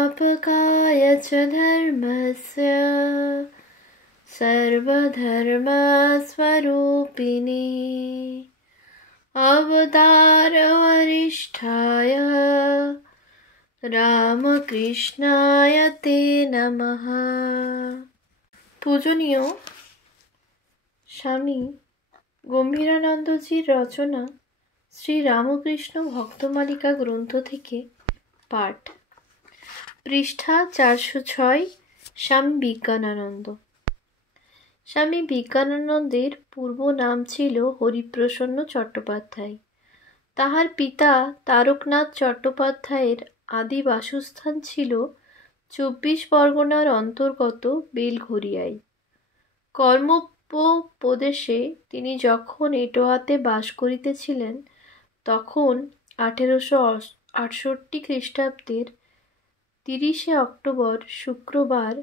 संस्थापकाय च धर्मस्य सर्वधर्मस्वरूपिणे अवतारवरिष्ठाय রামকৃষ্ণায় তে নমঃ। পূজনীয় স্বামী গম্ভীরানন্দজির রচনা শ্রী রামকৃষ্ণ ভক্তমালিকা গ্রন্থ থেকে পাঠ। পৃষ্ঠা 406। স্বামী বিজ্ঞানানন্দ। স্বামী বিজ্ঞানানন্দের পূর্ব নাম ছিল হরিপ্রসন্ন চট্টোপাধ্যায়। তাহার পিতা তারকনাথ চট্টোপাধ্যায়ের আদি বাসস্থান ছিল 24 পরগনার অন্তর্গত বেলঘরিয়ায়। কর্মোপদেশে তিনি যখন এটোয়াতে বাস করিতেছিলেন তখন 1868 খ্রিস্টাব্দের 30 অক্টোবর শুক্রবার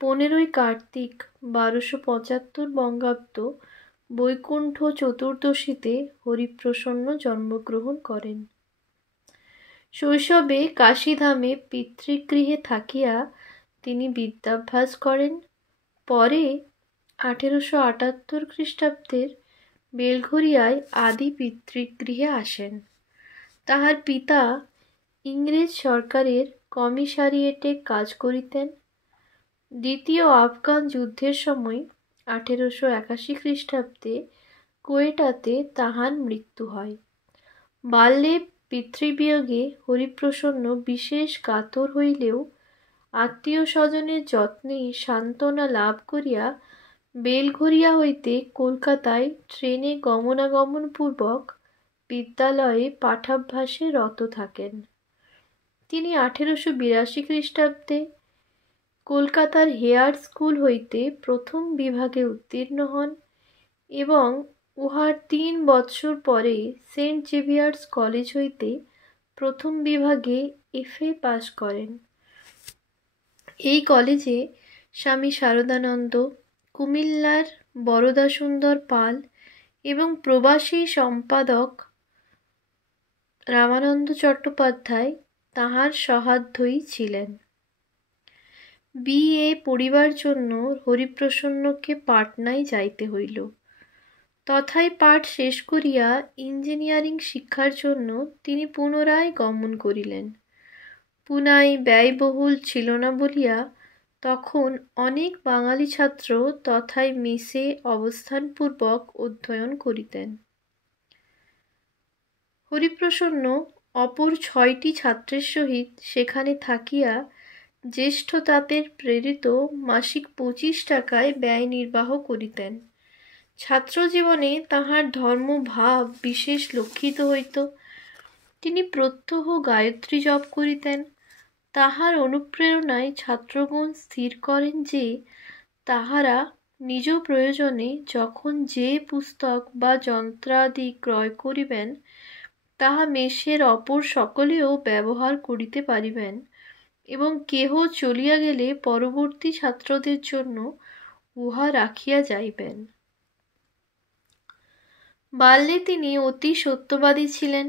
15 কার্তিক 1275 বঙ্গাব্দ বৈকুণ্ঠ চতুর্দশীতে হরিপ্রসন্ন জন্মগ্রহণ করেন। শৈশবে কাশীধামে পিতৃগৃহে থাকিয়া তিনি বিদ্যাভ্যাস করেন। পরে 1878 খ্রিস্টাব্দের বেলঘরিয়ায় আদি পিতৃগৃহে আসেন। তাহার পিতা ইংরেজ সরকারের কমিশারিয়েটে কাজ করিতেন। দ্বিতীয় আফগান যুদ্ধের সময় 1881 খ্রিস্টাব্দে কোয়েটাতে তাহার মৃত্যু হয়। বাল্যে পিতৃবিয়োগে হরিপ্রসন্ন বিশেষ কাতর হইলেও আত্মীয় স্বজনের যত্নে সান্ত্বনা লাভ করিয়া বেলঘরিয়া হইতে কলকাতায় ট্রেনে গমনাগমনপূর্বক বিদ্যালয়ে পাঠাভ্যাসে রত থাকেন। তিনি 1882 খ্রিস্টাব্দে কলকাতার হেয়ার স্কুল হইতে প্রথম বিভাগে উত্তীর্ণ হন এবং উহার 3 বৎসর পরে সেন্ট জেভিয়ার্স কলেজ হইতে প্রথম বিভাগে FA পাশ করেন। এই কলেজে স্বামী শারদানন্দ, কুমিল্লার বরদাসুন্দর পাল এবং প্রবাসী সম্পাদক রামানন্দ চট্টোপাধ্যায় তাঁহার সহাধ্যয়ী ছিলেন। BA পড়িবার জন্য হরিপ্রসন্নকে পাটনায় যাইতে হইল। তথায় পাঠ শেষ করিয়া ইঞ্জিনিয়ারিং শিক্ষার জন্য তিনি পুনরায় গমন করিলেন। পুনায় ব্যয়বহুল ছিল না বলিয়া তখন অনেক বাঙালি ছাত্র তথায় মেসে অবস্থানপূর্বক অধ্যয়ন করিতেন। হরিপ্রসন্ন অপর 6টি ছাত্রের সহিত সেখানে থাকিয়া জ্যেষ্ঠ তাঁতের প্রেরিত মাসিক 25 টাকায় ব্যয় নির্বাহ করিতেন। ছাত্রজীবনে তাহার ধর্মভাব বিশেষ লক্ষিত হইত। তিনি প্রত্যহ গায়ত্রী জপ করিতেন। তাহার অনুপ্রেরণায় ছাত্রগণ স্থির করেন যে তাহারা নিজ প্রয়োজনে যখন যে পুস্তক বা যন্ত্রাদি ক্রয় করিবেন তাহা মেষের অপর সকলেও ব্যবহার করিতে পারিবেন এবং কেহ চলিয়া গেলে পরবর্তী ছাত্রদের জন্য উহা রাখিয়া যাইবেন। বাল্যে তিনি অতি সত্যবাদী ছিলেন।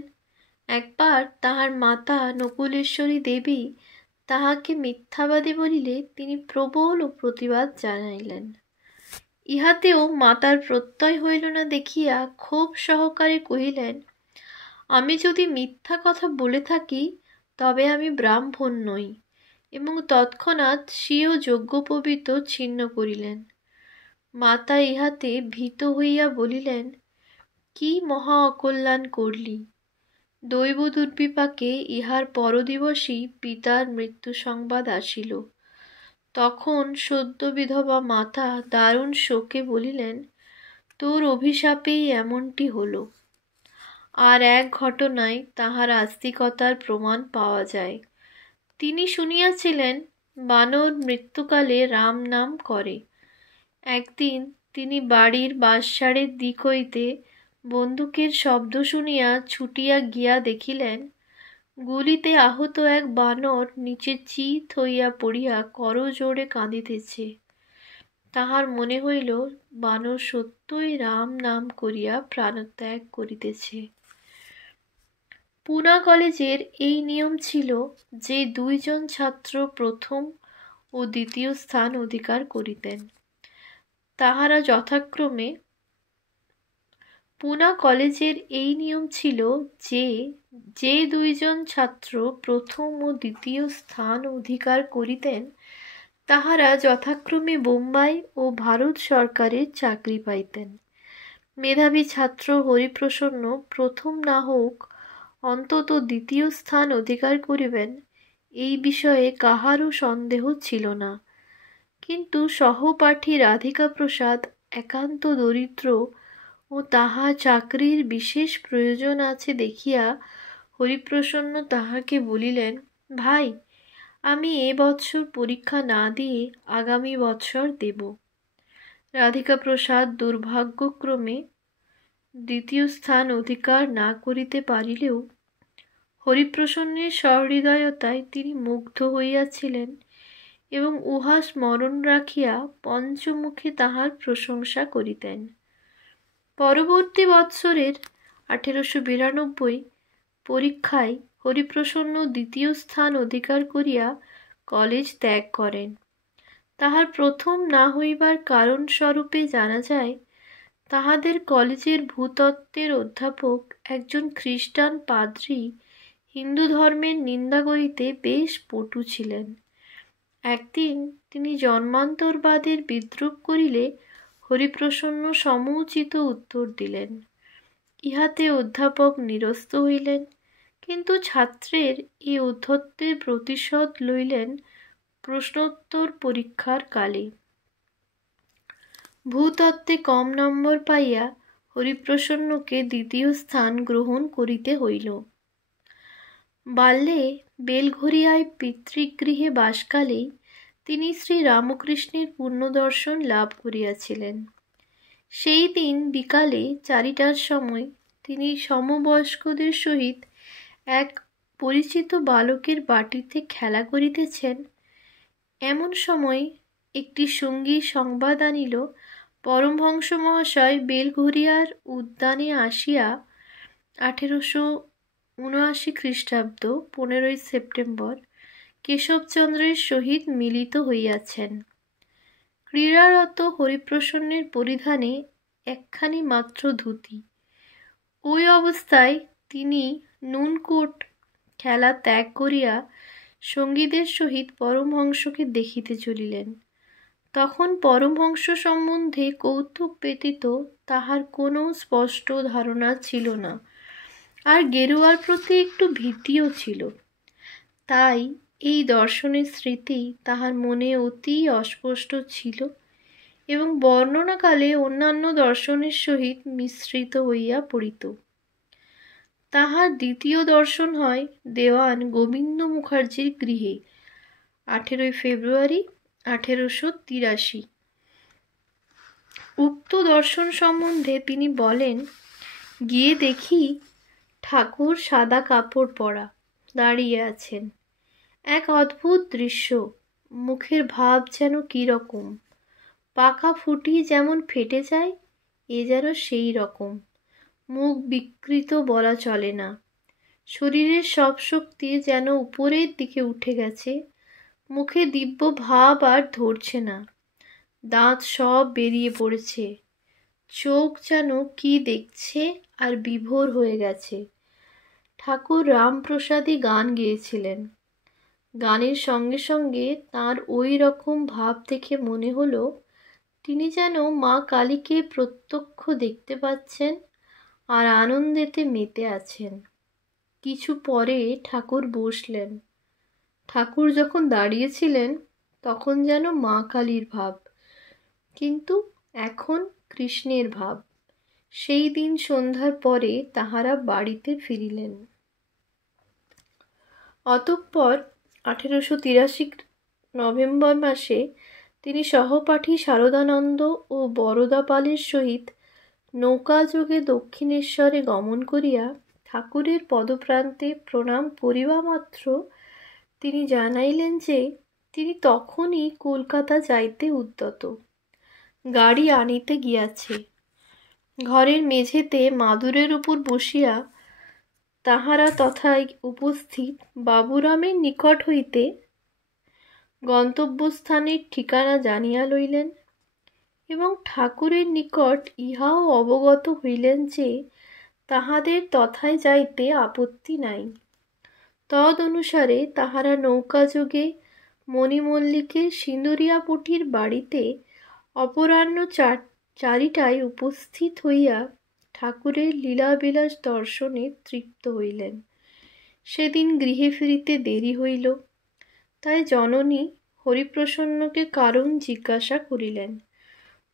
একবার তাহার মাতা নকুলেশ্বরী দেবী তাহাকে মিথ্যাবাদী বলিলে তিনি প্রবল প্রতিবাদ জানাইলেন। ইহাতেও মাতার প্রত্যয় হইল না দেখিয়া ক্ষোভ সহকারে কহিলেন, আমি যদি মিথ্যা কথা বলে থাকি তবে আমি ব্রাহ্মণ নই, এবং তৎক্ষণাৎ স্বীয় যজ্ঞোপবীত ছিন্ন করিলেন। মাতা ইহাতে ভীত হইয়া বলিলেন, কি মহা অকল্যাণ করলি। দৈব দুর্বিপাকে ইহার পরদিবসই পিতার মৃত্যু সংবাদ আসিল। তখন সদ্য বিধবা মাতা দারুণ শোকে বলিলেন, তোর অভিশাপেই এমনটি হলো। আর এক ঘটনায় তাহার আস্তিকতার প্রমাণ পাওয়া যায়। তিনি শুনিয়াছিলেন বানর মৃত্যুকালে রাম নাম করে। একদিন তিনি বাড়ির বাঁশঝাড়ের দিক হইতে বন্দুকের শব্দ শুনিয়া ছুটিয়া গিয়া দেখিলেন গুলিতে আহত এক বানর নিচে চিত হইয়া পড়িয়া করজোড়ে কাঁদিতেছে। তাহার মনে হইল বানর সত্যই রাম নাম করিয়া প্রাণত্যাগ করিতেছে। পুনা কলেজের এই নিয়ম ছিল যে 2 জন ছাত্র প্রথম ও দ্বিতীয় স্থান অধিকার করিতেন, তাহারা যথাক্রমে পুনা কলেজের এই নিয়ম ছিল যে 2 জন ছাত্র প্রথম ও দ্বিতীয় স্থান অধিকার করিতেন, তাহারা যথাক্রমে বোম্বাই ও ভারত সরকারের চাকরি পাইতেন। মেধাবী ছাত্র হরিপ্রসন্ন প্রথম না হোক অন্তত দ্বিতীয় স্থান অধিকার করিবেন, এই বিষয়ে কাহারও সন্দেহ ছিল না। কিন্তু সহপাঠী রাধিকা প্রসাদ একান্ত দরিদ্র ও তাহার চাকরির বিশেষ প্রয়োজন আছে দেখিয়া হরিপ্রসন্ন তাহাকে বলিলেন, ভাই, আমি এ বৎসর পরীক্ষা না দিয়ে আগামী বৎসর দেব। রাধিকা প্রসাদ দুর্ভাগ্যক্রমে দ্বিতীয় স্থান অধিকার না করিতে পারিলেও হরিপ্রসন্নের সহৃদয়তায় তিনি মুগ্ধ হইয়াছিলেন এবং উহা স্মরণ রাখিয়া পঞ্চমুখে তাহার প্রশংসা করিতেন। পরবর্তী বৎসরের 1892 পরীক্ষায় হরিপ্রসন্ন দ্বিতীয় স্থান অধিকার করিয়া কলেজ ত্যাগ করেন। তাহার প্রথম না হইবার কারণস্বরূপে জানা যায়, তাহাদের কলেজের ভূতত্ত্বের অধ্যাপক একজন খ্রিস্টান পাদ্রী হিন্দু ধর্মের নিন্দা করিতে বেশ পটু ছিলেন। একদিন তিনি জন্মান্তরবাদের বিদ্রূপ করিলে হরিপ্রসন্ন সমুচিত উত্তর দিলেন। ইহাতে অধ্যাপক নিরস্ত হইলেন, কিন্তু ছাত্রের এই ঔদ্ধত্যের প্রতিশোধ লইলেন প্রশ্নোত্তর পরীক্ষার কালে। ভূতত্ত্বে কম নম্বর পাইয়া হরিপ্রসন্নকে দ্বিতীয় স্থান গ্রহণ করিতে হইল। বাল্যে বেলঘরিয়ায় পিতৃগৃহে বাসকালেই তিনি শ্রী রামকৃষ্ণের পুণ্যদর্শন লাভ করিয়াছিলেন। সেই দিন বিকালে 4টার সময় তিনি সমবয়স্কদের সহিত এক পরিচিত বালকের বাটিতে খেলা করিতেছেন। এমন সময় একটি সঙ্গী সংবাদ আনিল, পরমহংস মহাশয় বেলঘরিয়ার উদ্যানে আসিয়া 1879 খ্রিস্টাব্দ 15 সেপ্টেম্বর কেশবচন্দ্রের সহিত মিলিত হইয়াছেন। ক্রীড়ারত হরিপ্রসন্নের পরিধানে একখানি মাত্র ধুতি। ওই অবস্থায় তিনি নুনকোট খেলা ত্যাগ করিয়া সঙ্গীদের সহিত পরমহংসকে দেখিতে চলিলেন। তখন পরমহংস সম্বন্ধে কৌতুক ব্যতীত তাহার কোনো স্পষ্ট ধারণা ছিল না, আর গেরুয়ার প্রতি একটু ভীতিও ছিল। তাই এই দর্শনের স্মৃতি তাহার মনে অতি অস্পষ্ট ছিল এবং বর্ণনাকালে অন্যান্য দর্শনের সহিত মিশ্রিত হইয়া পড়িত। তাহার দ্বিতীয় দর্শন হয় দেওয়ান গোবিন্দ মুখার্জির গৃহে 18 ফেব্রুয়ারি 1883। উক্ত দর্শন সম্বন্ধে তিনি বলেন, গিয়ে দেখি ঠাকুর সাদা কাপড় পরা দাঁড়িয়ে আছেন। এক অদ্ভুত দৃশ্য, মুখের ভাব যেন কীরকম, পাকা ফুটি যেমন ফেটে যায়, এ যেন সেই রকম। মুখ বিকৃত বলা চলে না, শরীরের সব শক্তি যেন উপরের দিকে উঠে গেছে, মুখে দিব্য ভাব আর ধরছে না, দাঁত সব বেরিয়ে পড়েছে, চোখ যেন কি দেখছে আর বিভোর হয়ে গেছে। ঠাকুর রামপ্রসাদী গান গেয়েছিলেন। গানের সঙ্গে সঙ্গে তাঁর ওই রকম ভাব দেখে মনে হলো তিনি যেন মা কালীকে প্রত্যক্ষ দেখতে পাচ্ছেন আর আনন্দেতে মেতে আছেন। কিছু পরে ঠাকুর বসলেন। ঠাকুর যখন দাঁড়িয়েছিলেন তখন যেন মা কালীর ভাব, কিন্তু এখন কৃষ্ণের ভাব। সেই দিন সন্ধ্যার পরে তাহারা বাড়িতে ফিরিলেন। অতঃপর 1883 নভেম্বর মাসে তিনি সহপাঠী শারদানন্দ ও বরদাপালের সহিত নৌকাযোগে দক্ষিণেশ্বরে গমন করিয়া ঠাকুরের পদপ্রান্তে প্রণাম করিবা মাত্র তিনি জানাইলেন যে তিনি তখনই কলকাতা যাইতে উদ্যত, গাড়ি আনিতে গিয়াছে। ঘরের মেঝেতে মাদুরের উপর বসিয়া তাহারা তথায় উপস্থিত বাবুরামের নিকট হইতে গন্তব্যস্থানের ঠিকানা জানিয়া লইলেন এবং ঠাকুরের নিকট ইহাও অবগত হইলেন যে তাহাদের তথায় যাইতে আপত্তি নাই। তদ অনুসারে তাহারা নৌকাযোগে মণিমল্লিকের সিন্দুরিয়াপুটির বাড়িতে অপরাহ্ন 4টায় উপস্থিত হইয়া ঠাকুরের লীলাবিলাস দর্শনে তৃপ্ত হইলেন। সেদিন গৃহে ফিরিতে দেরি হইল, তাই জননী হরিপ্রসন্নকে কারণ জিজ্ঞাসা করিলেন।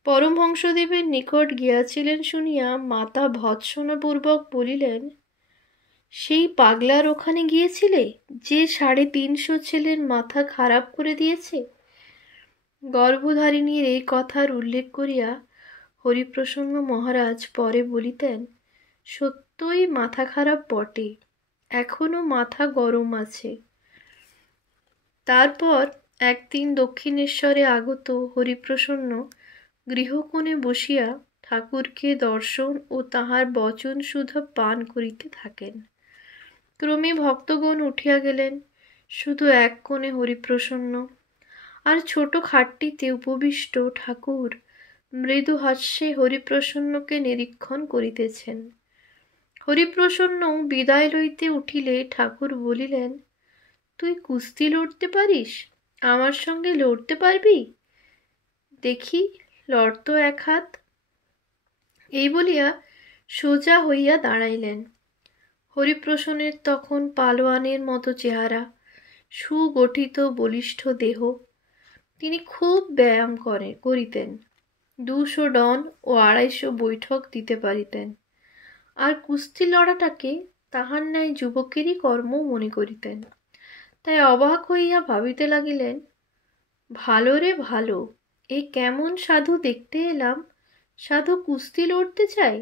পরমহংসদেবের নিকট গিয়াছিলেন শুনিয়া মাতা ভৎসনাপূর্বক বলিলেন, সেই পাগলার ওখানে গিয়েছিলে যে 350 ছেলের মাথা খারাপ করে দিয়েছে? গর্ভধারিণীর এই কথার উল্লেখ করিয়া হরিপ্রসন্ন মহারাজ পরে বলিতেন, সত্যই মাথা খারাপ বটে, এখনো মাথা গরম আছে। তারপর একদিন দক্ষিণেশ্বরে আগত হরিপ্রসন্ন গৃহকোণে বসিয়া ঠাকুরকে দর্শন ও তাহার বচন সুধা পান করিতে থাকেন। ক্রমে ভক্তগণ উঠিয়া গেলেন, শুধু এক কোণে হরিপ্রসন্ন, আর ছোট খাটটিতে উপবিষ্ট ঠাকুর মৃদু হাস্যে হরিপ্রসন্নকে নিরীক্ষণ করিতেছেন। হরিপ্রসন্ন বিদায় লইতে উঠিলে ঠাকুর বলিলেন, তুই কুস্তি লড়তে পারিস? আমার সঙ্গে লড়তে পারবি? দেখি, লড় তো এক হাত। এই বলিয়া সোজা হইয়া দাঁড়াইলেন। হরিপ্রসন্নের তখন পালোয়ানের মতো চেহারা, সুগঠিত বলিষ্ঠ দেহ। তিনি খুব ব্যায়াম করিতেন, 200 ডন ও 250 বৈঠক দিতে পারিতেন, আর কুস্তি লড়াটাকে তাহার ন্যায় যুবকেরই কর্ম মনে করিতেন। তাই অবাক হইয়া ভাবিতে লাগিলেন, ভালো রে ভালো, এ কেমন সাধু দেখতে এলাম, সাধু কুস্তি লড়তে চাই?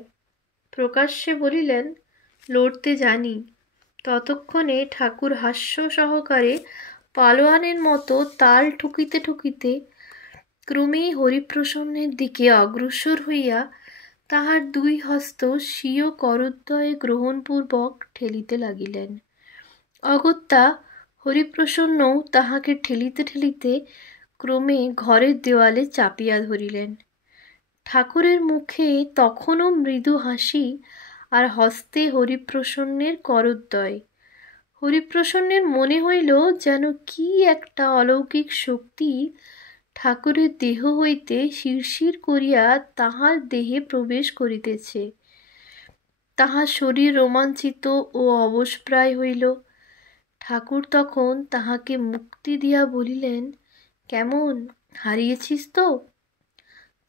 প্রকাশ্যে বলিলেন, লড়তে জানি। ততক্ষণে ঠাকুর হাস্য সহকারে পালোয়ানের মতো তাল ঠুকিতে ঠুকিতে ক্রমেই হরিপ্রসন্নের দিকে অগ্রসর হইয়া তাহার 2 হস্ত স্বীয় করদ্বয়ে গ্রহণপূর্বক ঠেলিতে লাগিলেন। অগত্যা হরিপ্রসন্নও তাহাকে ঠেলিতে ঠেলিতে ক্রমে ঘরের দেওয়ালে চাপিয়া ধরিলেন। ঠাকুরের মুখে তখনও মৃদু হাসি, আর হস্তে হরিপ্রসন্নের করদ্বয়। হরিপ্রসন্নের মনে হইল যেন কি একটা অলৌকিক শক্তি ঠাকুরের দেহ হইতে শিরশির করিয়া তাহার দেহে প্রবেশ করিতেছে। তাহার শরীর রোমাঞ্চিত ও অবশপ্রায় হইল। ঠাকুর তখন তাহাকে মুক্তি দিয়া বলিলেন, কেমন, হারিয়েছিস তো?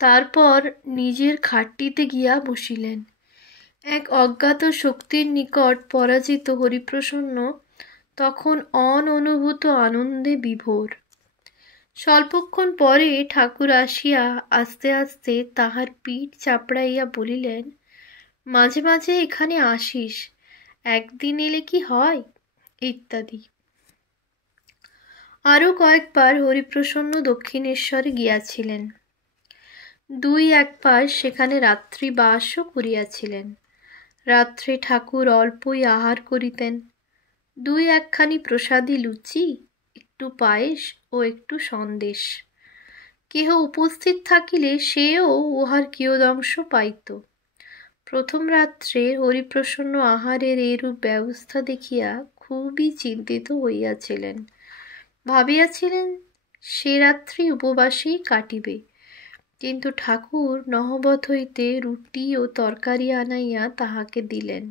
তারপর নিজের খাটটিতে গিয়া বসিলেন। এক অজ্ঞাত শক্তির নিকট পরাজিত হরিপ্রসন্ন তখন অননুভূত আনন্দে বিভোর। স্বল্পক্ষণ পরে ঠাকুর আসিয়া আস্তে আস্তে তাহার পিঠ চাপড়াইয়া বলিলেন, মাঝে মাঝে এখানে আসিস, একদিন এলে কি হয়, ইত্যাদি। আরও কয়েকবার হরিপ্রসন্ন দক্ষিণেশ্বরে গিয়াছিলেন। 2-1 বার সেখানে রাত্রি বাসও করিয়াছিলেন। রাত্রে ঠাকুর অল্পই আহার করিতেন, 2-1খানি প্রসাদী লুচি, একটু পায়েস ও একটু সন্দেশ। কেহ উপস্থিত থাকিলে সেও উহার কিয়দংশ পাইত। প্রথম রাত্রে হরিপ্রসন্ন আহারের এরূপ ব্যবস্থা দেখিয়া খুবই চিন্তিত হইয়াছিলেন। ভাবিয়াছিলেন সে রাত্রি উপবাসেই কাটিবে, কিন্তু ঠাকুর নহবত হইতে রুটি ও তরকারি আনাইয়া তাহাকে দিলেন।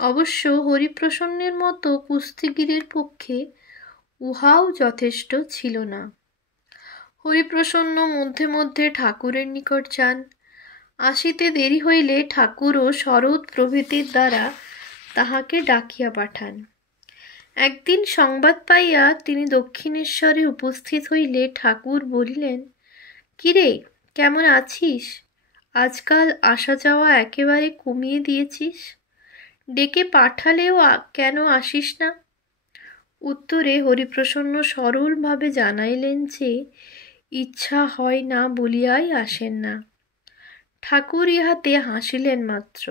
অবশ্য হরিপ্রসন্নের মতো কুস্তিগীরের পক্ষে উহাও যথেষ্ট ছিল না। হরিপ্রসন্ন মধ্যে মধ্যে ঠাকুরের নিকট যান। আসিতে দেরি হইলে ঠাকুরও শরৎ প্রভৃতির দ্বারা তাহাকে ডাকিয়া পাঠান। একদিন সংবাদ পাইয়া তিনি দক্ষিণেশ্বরে উপস্থিত হইলে ঠাকুর বলিলেন, কিরে, কেমন আছিস? আজকাল আসা যাওয়া একেবারে কমিয়ে দিয়েছিস, ডেকে পাঠালেও কেন আসিস না? উত্তরে হরিপ্রসন্ন সরলভাবে জানাইলেন যে ইচ্ছা হয় না বলিয়াই আসেন না। ঠাকুর ইহাতে হাসিলেন মাত্র।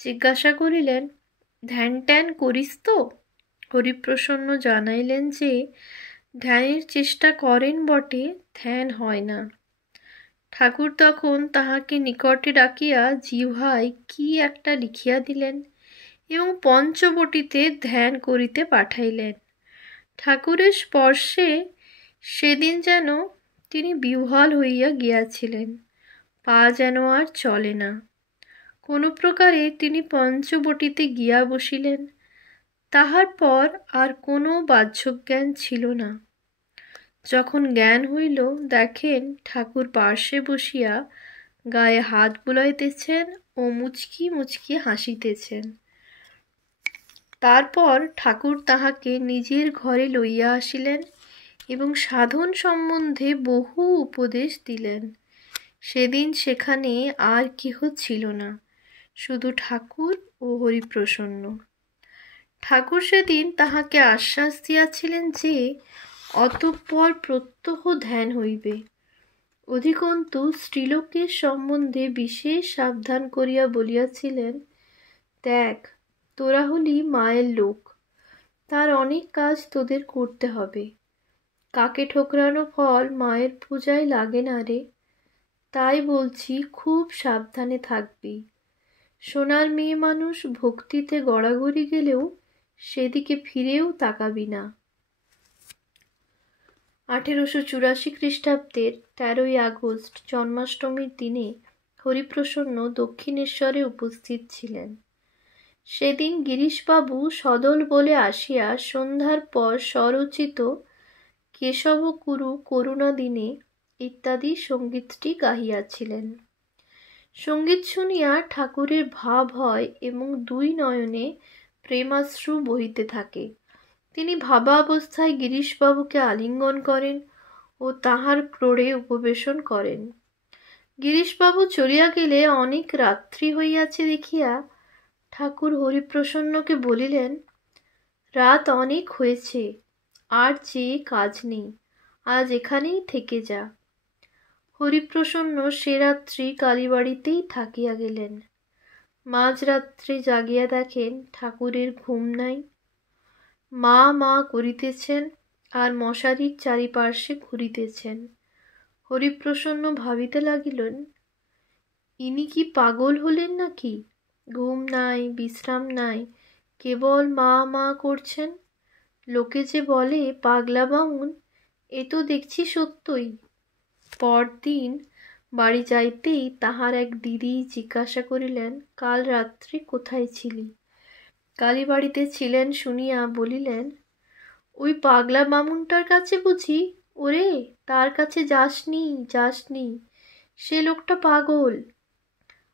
জিজ্ঞাসা করিলেন, ধ্যান ট্যান করিস তো? হরিপ্রসন্ন জানাইলেন যে ধ্যানের চেষ্টা করেন বটে, ধ্যান হয় না। ঠাকুর তখন তাহাকে নিকটে ডাকিয়া জিহ্বায় কি একটা লিখিয়া দিলেন এবং পঞ্চবটিতে ধ্যান করিতে পাঠাইলেন। ঠাকুরের স্পর্শে সেদিন যেন তিনি বিহ্বল হইয়া গিয়াছিলেন, পা যেন আর চলে না। কোনো প্রকারে তিনি পঞ্চবটিতে গিয়া বসিলেন। তাহার পর আর কোনো বাহ্যজ্ঞান ছিল না। যখন জ্ঞান হইল, দেখেন ঠাকুর পার্শ্বে বসিয়া গায়ে হাত বুলাইতেছেন ও মুচকি মুচকি হাসিতেছেন। তারপর ঠাকুর তাহাকে নিজের ঘরে লইয়া আসিলেন এবং সাধন সম্বন্ধে বহু উপদেশ দিলেন। সেদিন সেখানে আর কেহ ছিল না, শুধু ঠাকুর ও হরিপ্রসন্ন। ঠাকুর সেদিন তাহাকে আশ্বাস দিয়াছিলেন যে অতঃপর প্রত্যহ ধ্যান হইবে। অধিকন্তু স্ত্রীলোকের সম্বন্ধে বিশেষ সাবধান করিয়া বলিয়াছিলেন, দেখ, তোরা হলি মায়ের লোক, তার অনেক কাজ তোদের করতে হবে। কাকে ঠোকরানো ফল মায়ের পূজায় লাগে না রে। তাই বলছি, খুব সাবধানে থাকবি। সোনার মেয়ে মানুষ ভক্তিতে গড়াগড়ি গেলেও সেদিকে ফিরেও তাকাবি না। 1884 খ্রিস্টাব্দের 13ই আগস্ট জন্মাষ্টমীর দিনে হরিপ্রসন্ন দক্ষিণেশ্বরে উপস্থিত ছিলেন। সেদিন গিরিশবাবু সদল বলে আসিয়া সন্ধ্যার পর স্বরচিত কেশব কুরু করুণা দিনে ইত্যাদি সঙ্গীতটি গাহিয়াছিলেন। সঙ্গীত শুনিয়া ঠাকুরের ভাব হয় এবং দুই নয়নে প্রেমাশ্রু বহিতে থাকে। তিনি ভাবাবস্থায় গিরিশবাবুকে আলিঙ্গন করেন ও তাহার ক্রোড়ে উপবেশন করেন। গিরিশবাবু চলিয়া গেলে অনেক রাত্রি হইয়াছে দেখিয়া ঠাকুর হরিপ্রসন্নকে বলিলেন, রাত অনেক হয়েছে, আর যে কাজ নেই, আজ এখানেই থেকে যা। হরিপ্রসন্ন সে রাত্রি কালীবাড়িতেই থাকিয়া গেলেন। মাঝরাত্রে জাগিয়া দেখেন ঠাকুরের ঘুম নাই। মা মা করিতেছেন আর মশারির চারিপার্শ্বে ঘুরিতেছেন। হরিপ্রসন্ন ভাবিতে লাগিলেন, ইনি কি পাগল হলেন নাকি? ঘুম নাই, বিশ্রাম নাই, কেবল মা মা করছেন। লোকে যে বলে পাগলা বামুন, এ তো দেখছি সত্যই। পরদিন বাড়ি যাইতেই তাহার এক দিদি জিজ্ঞাসা করিলেন, কাল রাত্রে কোথায় ছিলি? কালীবাড়িতে ছিলেন শুনিয়া বলিলেন, ওই পাগলা বামুনটার কাছে বুঝি? ওরে, তার কাছে যাসনি, যাসনি, সে লোকটা পাগল।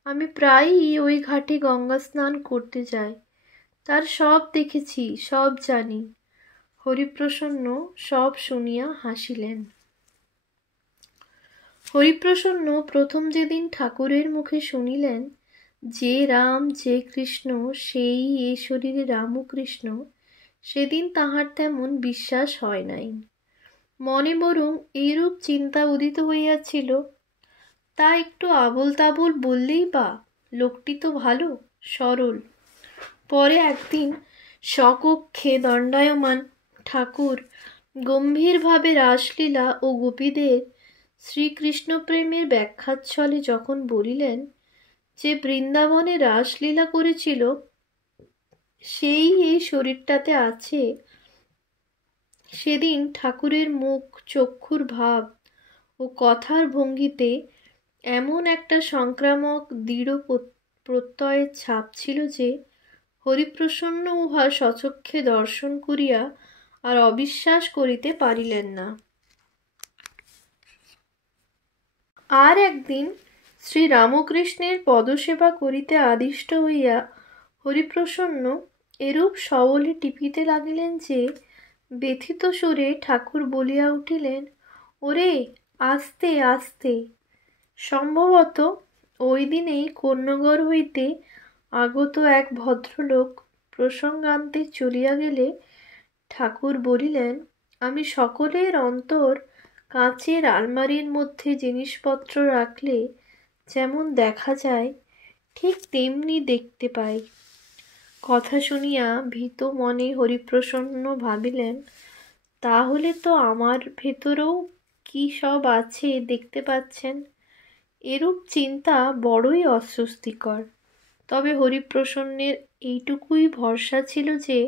আমি প্রায়ই ওই ঘাটে গঙ্গা স্নান করতে যাই, তার সব দেখেছি, সব জানি। হরিপ্রসন্ন সব শুনিয়া হাসিলেন। হরিপ্রসন্ন প্রথম যেদিন ঠাকুরের মুখে শুনিলেন যে রাম যে কৃষ্ণ সেই এ শরীরে রামকৃষ্ণ, সেদিন তাহার তেমন বিশ্বাস হয় নাই। মনে বরং এইরূপ চিন্তা উদিত হইয়াছিল, তা একটু আবোল তাবোল বললেই বা, লোকটি তো ভালো, সরল। পরে একদিন সকক্ষে দণ্ডায়মান ঠাকুর গম্ভীরভাবে রাসলীলা ও গোপীদের শ্রীকৃষ্ণ প্রেমের ব্যাখ্যাচ্ছলে যখন বলিলেন যে বৃন্দাবনে রাসলীলা করেছিল সেই এই শরীরটাতে আছে, সেদিন ঠাকুরের মুখ চক্ষুর ভাব ও কথার ভঙ্গিতে এমন একটা সংক্রামক দৃঢ় প্রত্যয়ের ছাপ ছিল যে হরিপ্রসন্ন উহা স্বচক্ষে দর্শন করিয়া আর অবিশ্বাস করিতে পারিলেন না। আর একদিন শ্রীরামকৃষ্ণের পদসেবা করিতে আদিষ্ট হইয়া হরিপ্রসন্ন এরূপ সবলে টিপিতে লাগিলেন যে ব্যথিত সুরে ঠাকুর বলিয়া উঠিলেন, ওরে, আস্তে আস্তে। সম্ভবত ওই দিনেই কোন্নগর হইতে আগত এক ভদ্রলোক প্রসঙ্গান্তে চলিয়া গেলে ঠাকুর বলিলেন, আমি সকলের অন্তর কাঁচের আলমারির মধ্যে জিনিসপত্র রাখলে যেমন দেখা যায় ঠিক তেমনি দেখতে পাই। কথা শুনিয়া ভীত মনে হরিপ্রসন্ন ভাবিলেন, তাহলে তো আমার ভেতরেও কি সব আছে দেখতে পাচ্ছেন। এরূপ চিন্তা বড়ই অস্বস্তিকর। তবে হরিপ্রসন্নের এইটুকুই ভরসা ছিল যে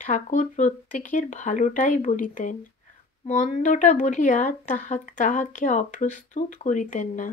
ঠাকুর প্রত্যেকের ভালোটাই বলিতেন, মন্দটা বলিয়া তাহাকে অপ্রস্তুত করিতেন না।